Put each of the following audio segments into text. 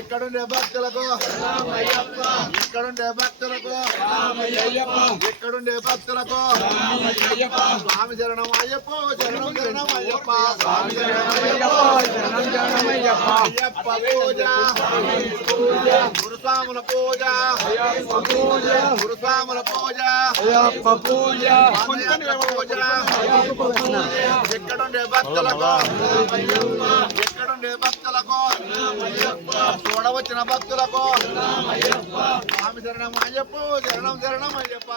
ఇక్కడుండే భక్తులకు ఇక్కడుండే భక్తులకు ఇక్కడుండే భక్తులకు స్వామి శరణం అయ్యప్ప శరణం శరణం అయ్యప్ప స్వామి శరణం అయ్యప్ప పూజ గురుస్వాముల పూజ గురుస్వాముల పూజ పూజ ఎక్కడుండే భక్తులకు చూడవచ్చిన భక్తులకు స్వామి శరణం అయ్యప్ప శరణం శరణం అయ్యప్ప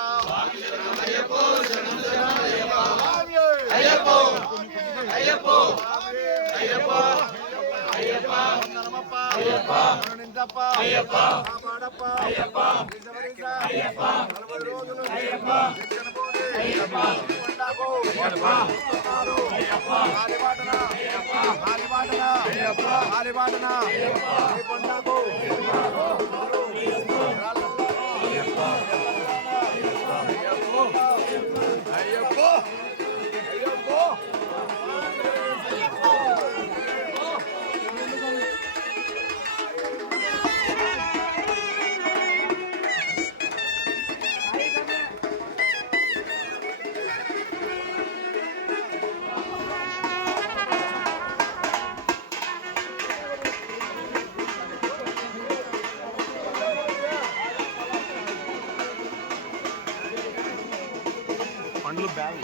పండ్లు బ్యాగ్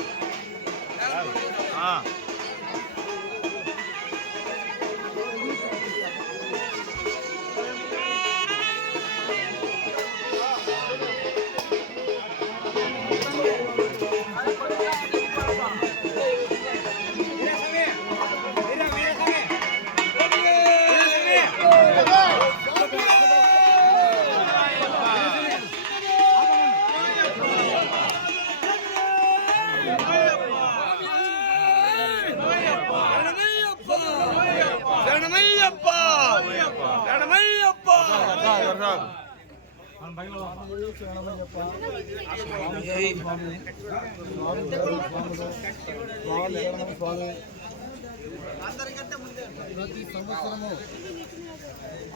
ప్రతి సంవత్సరము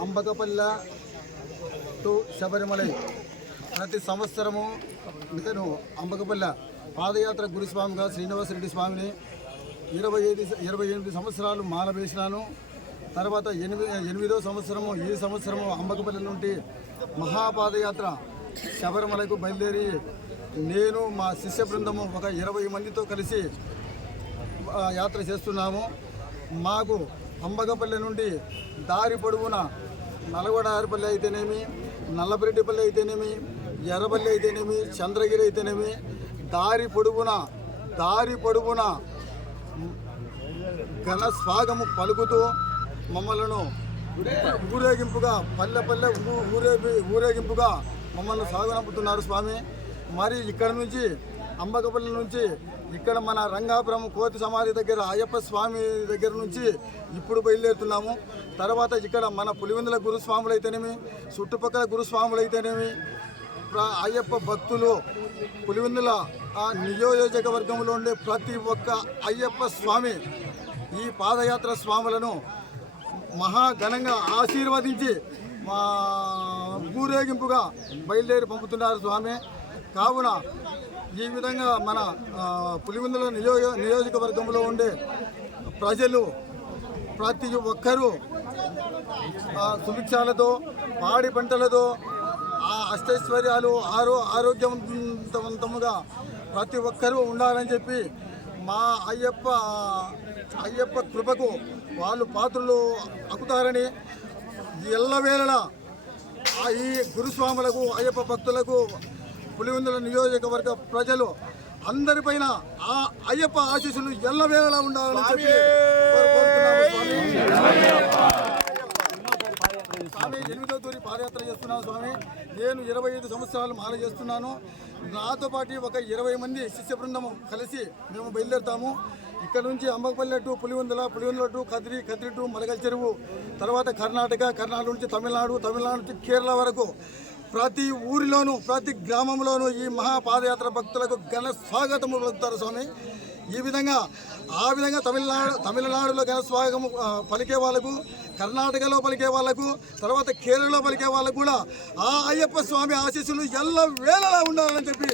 అంబకపల్లి టు శబరిమలై ప్రతి సంవత్సరము నేను అంబకపల్లి పాదయాత్ర గురుస్వామిగా శ్రీనివాసరెడ్డి స్వామిని 28 సంవత్సరాలు మాల వేసినాను. తర్వాత 8వ సంవత్సరము ఈ సంవత్సరము అంబకపల్లి నుండి మహాపాదయాత్ర శబరిమలకు బయలుదేరి నేను మా శిష్య బృందము ఒక 20 మందితో కలిసి యాత్ర చేస్తున్నాము. మాకు అంబకపల్లి నుండి దారి పొడవున నల్గొండపల్లి అయితేనేమి, నల్లపరెడ్డిపల్లి అయితేనేమి, ఎర్రపల్లి అయితేనేమి, చంద్రగిరి అయితేనేమి దారి పొడవున ఘన స్వాగము పలుకుతూ మమ్మలను ఊరేగింపుగా పల్లె ఊరేగింపుగా మమ్మల్ని సాగనంపుతున్నారు స్వామి. మరి ఇక్కడ నుంచి అంబకపల్లి నుంచి ఇక్కడ మన రంగాపురం కోతి సమాధి దగ్గర అయ్యప్ప స్వామి దగ్గర నుంచి ఇప్పుడు బయలుదేరుతున్నాము. తర్వాత ఇక్కడ మన పులివెందుల గురుస్వాములు అయితేనేమి, చుట్టుపక్కల గురుస్వాములు అయితేనేమి, అయ్యప్ప భక్తులు పులివెందుల నియోజకవర్గంలో ఉండే ప్రతి ఒక్క అయ్యప్ప స్వామి ఈ పాదయాత్ర స్వాములను మహాఘనంగా ఆశీర్వదించి మా ఊరేగింపుగా బయలుదేరి పంపుతున్నారు స్వామి. కావున ఈ విధంగా మన పులివెందుల నియోజకవర్గంలో ఉండే ప్రజలు ప్రతి ఒక్కరూ సుభిక్షాలతో పాడి పంటలతో అష్టైశ్వర్యాలు ఆరోగ్యవంతముగా ప్రతి ఒక్కరూ ఉండాలని చెప్పి మా అయ్యప్ప కృపకు వాళ్ళు పాత్రలు అక్కుతారని ఎల్లవేళలా ఈ గురుస్వాములకు అయ్యప్ప భక్తులకు పులివెందుల నియోజకవర్గ ప్రజలు అందరిపైన ఆ అయ్యప్ప ఆశీస్సులు ఎల్లవేళలా ఉండాలని చెప్పి స్వామి 8వ తూరి పాదయాత్ర చేస్తున్నాను స్వామి. నేను 25 సంవత్సరాలు మాల చేస్తున్నాను. నాతో పాటు ఒక 20 మంది శిష్య బృందము కలిసి మేము బయలుదేరుతాము. ఇక్కడ నుంచి Ambakapalli to Pulivendula to Kadri to Malagal చెరువు, తర్వాత కర్ణాటక నుంచి తమిళనాడు నుంచి కేరళ వరకు ప్రతి ఊరిలోనూ ప్రతి గ్రామంలోనూ ఈ మహాపాదయాత్ర భక్తులకు ఘన స్వాగతము పలుకుతారు స్వామి. ఆ విధంగా తమిళనాడులో ఘన స్వాగతం పలికే వాళ్ళకు, కర్ణాటకలో పలికే వాళ్ళకు, తర్వాత కేరళలో పలికే వాళ్ళకు కూడా ఆ అయ్యప్ప స్వామి ఆశీస్సులు ఎల్ల వేళలా ఉండాలని చెప్పి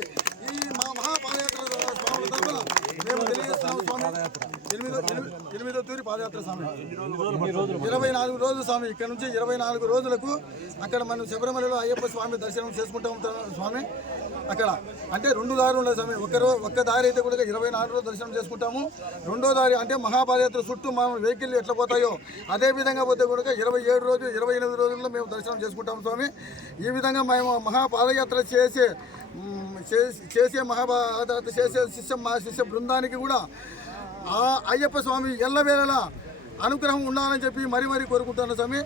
ఈ మా మహాపాదయాత్ర స్వామి తరఫున మేము తెలియజేస్తున్నాము స్వామి. 8వ తూరి పాదయాత్ర స్వామి 24 రోజులు స్వామి. ఇక్కడ నుంచి 24 రోజులకు అక్కడ మనం శబరిమలలో అయ్యప్ప స్వామి దర్శనం చేసుకుంటూ ఉంటాం స్వామి. అక్కడ అంటే 2 దారులు ఉన్నాయి స్వామి. ఒక్క దారి అయితే కూడా 24 రోజులు దర్శనం చేసుకుంటాము. రెండో దారి అంటే మహాపాదయాత్ర చుట్టూ మనం వెహికల్ ఎట్లా పోతాయో అదే విధంగా పోతే కూడా 27 రోజులు 28 రోజుల్లో మేము దర్శనం చేసుకుంటాము స్వామి. ఈ విధంగా మేము మహాపాదయాత్ర చేసే శిష్య బృందానికి కూడా ఆ అయ్యప్ప స్వామి ఎల్లవేళలా అనుగ్రహం ఉండాలని చెప్పి మరీ కోరుకుంటున్నాను స్వామి.